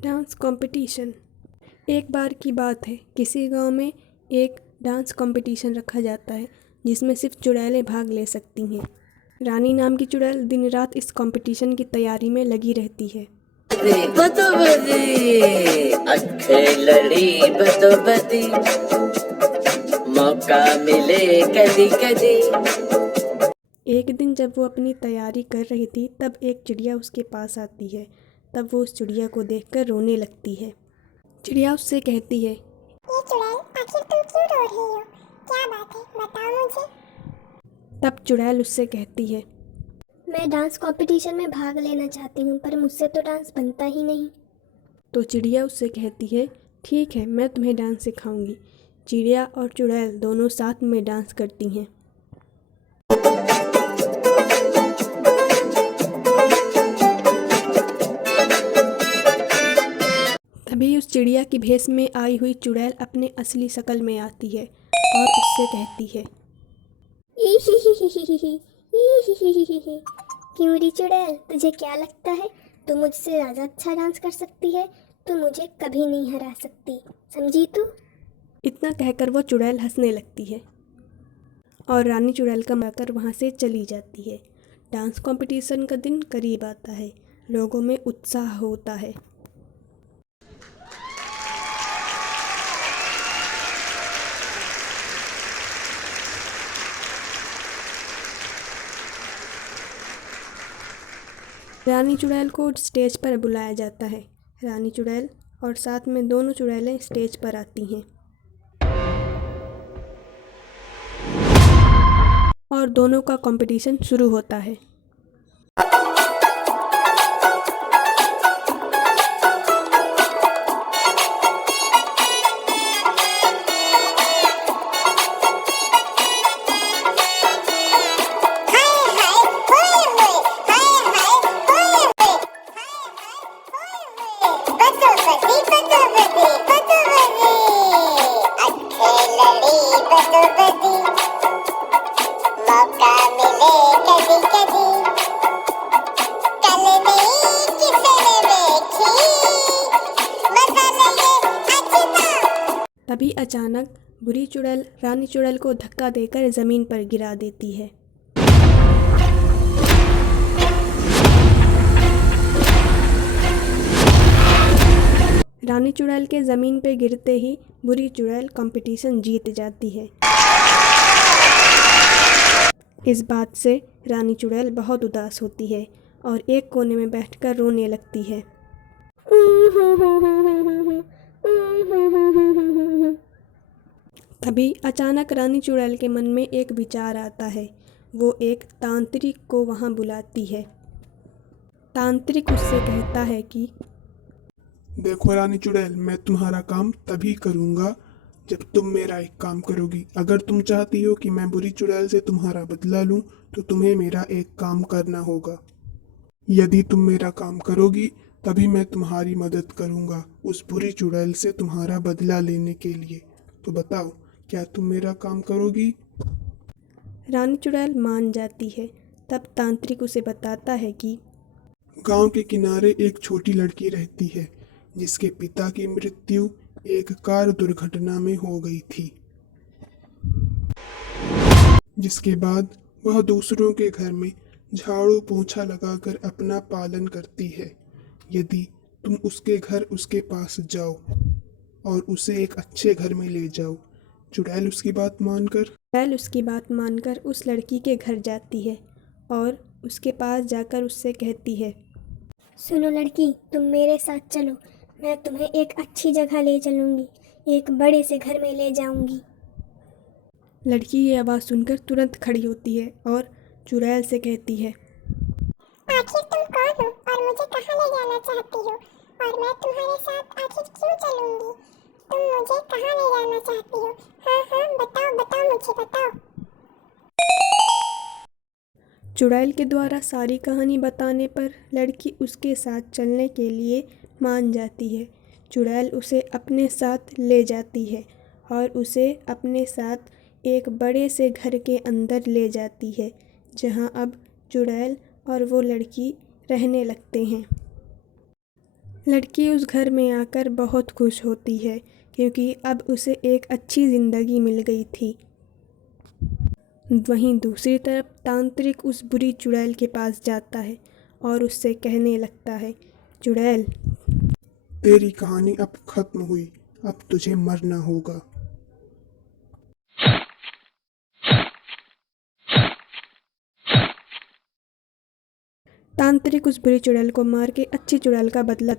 Dance competition. एक बार की बात है, किसी गांव में एक डांस कंपटीशन रखा जाता है जिसमें सिर्फ चुड़ैलें भाग ले सकती हैं। रानी नाम की चुड़ैल दिन रात इस कंपटीशन की तैयारी में लगी रहती है। मौका मिले कदी कदी। एक दिन जब वो अपनी तैयारी कर रही थी तब एक चिड़िया उसके पास आती है। तब वो उस चिड़िया को देखकर रोने लगती है। चिड़िया उससे कहती है, ये चुड़ैल, आखिर तुम क्यों रो रही हो? क्या बात है, बताओ मुझे। तब चुड़ैल उससे कहती है, मैं डांस कंपटीशन में भाग लेना चाहती हूँ, पर मुझसे तो डांस बनता ही नहीं। तो चिड़िया उससे कहती है, ठीक है, मैं तुम्हें डांस सिखाऊंगी। चिड़िया और चुड़ैल दोनों साथ में डांस करती हैं। तभी उस चिड़िया की भेष में आई हुई चुड़ैल अपने असली शक्ल में आती है और उससे कहती है, क्यों री चुड़ैल, तुझे क्या लगता है तू मुझसे ज़्यादा अच्छा डांस कर सकती है? तू मुझे कभी नहीं हरा सकती, समझी तू? इतना कहकर वो चुड़ैल हंसने लगती है और रानी चुड़ैल का मारकर वहाँ से चली जाती है। डांस कंपटीशन का दिन करीब आता है। लोगों में उत्साह होता है। रानी चुड़ैल को स्टेज पर बुलाया जाता है। रानी चुड़ैल और साथ में दोनों चुड़ैलें स्टेज पर आती हैं और दोनों का कंपटीशन शुरू होता है। तभी अचानक बुरी चुड़ैल रानी चुड़ैल को धक्का देकर जमीन पर गिरा देती है। रानी चुड़ैल के जमीन पर गिरते ही बुरी चुड़ैल कंपटीशन जीत जाती है। इस बात से रानी चुड़ैल बहुत उदास होती है और एक कोने में बैठकर रोने लगती है। तभी अचानक रानी चुड़ैल के मन में एक विचार आता है। वो एक तांत्रिक को वहाँ बुलाती है। तांत्रिक उससे कहता है कि देखो रानी चुड़ैल, मैं तुम्हारा काम तभी करूँगा जब तुम मेरा एक काम करोगी। अगर तुम चाहती हो कि मैं बुरी चुड़ैल से तुम्हारा बदला लूँ तो तुम्हें मेरा एक काम करना होगा। यदि तुम मेरा काम करोगी तभी मैं तुम्हारी मदद करूँगा उस बुरी चुड़ैल से तुम्हारा बदला लेने के लिए। तो बताओ, क्या तुम मेरा काम करोगी? रानी चुड़ैल मान जाती है। तब तांत्रिक उसे बताता है कि गांव के किनारे एक छोटी लड़की रहती है जिसके पिता की मृत्यु एक कार दुर्घटना में हो गई थी, जिसके बाद वह दूसरों के घर में झाड़ू पोंछा लगाकर अपना पालन करती है। यदि तुम उसके घर उसके पास जाओ और उसे एक अच्छे घर में ले जाओ। चुड़ैल उसकी बात मानकर उस लड़की के घर जाती है और उसके पास जाकर उससे कहती है, सुनो लड़की, तुम मेरे साथ चलो, मैं तुम्हें एक अच्छी जगह ले चलूँगी, एक बड़े से घर में ले जाऊँगी। लड़की ये आवाज़ सुनकर तुरंत खड़ी होती है और चुड़ैल से कहती है, आखिर तुम कौन हो और मुझे कहाँ ले जाना चाहती हो? और मैं तुम्हारे साथ आखिर क्यों चलूँगी? तुम मुझे कहाँ ले जाना चाहती हो? हाँ, बताओ बताओ, मुझे बताओ। चुड़ैल के द्वारा सारी कहानी बताने पर लड़की उसके साथ चलने के लिए मान जाती है। चुड़ैल उसे अपने साथ ले जाती है और उसे अपने साथ एक बड़े से घर के अंदर ले जाती है, जहां अब चुड़ैल और वो लड़की रहने लगते हैं। लड़की उस घर में आकर बहुत खुश होती है क्योंकि अब उसे एक अच्छी ज़िंदगी मिल गई थी। वहीं दूसरी तरफ तांत्रिक उस बुरी चुड़ैल के पास जाता है और उससे कहने लगता है, चुड़ैल, तेरी कहानी अब खत्म हुई, अब तुझे मरना होगा। तांत्रिक उस बुरी चुड़ैल को मार के अच्छी चुड़ैल का बदला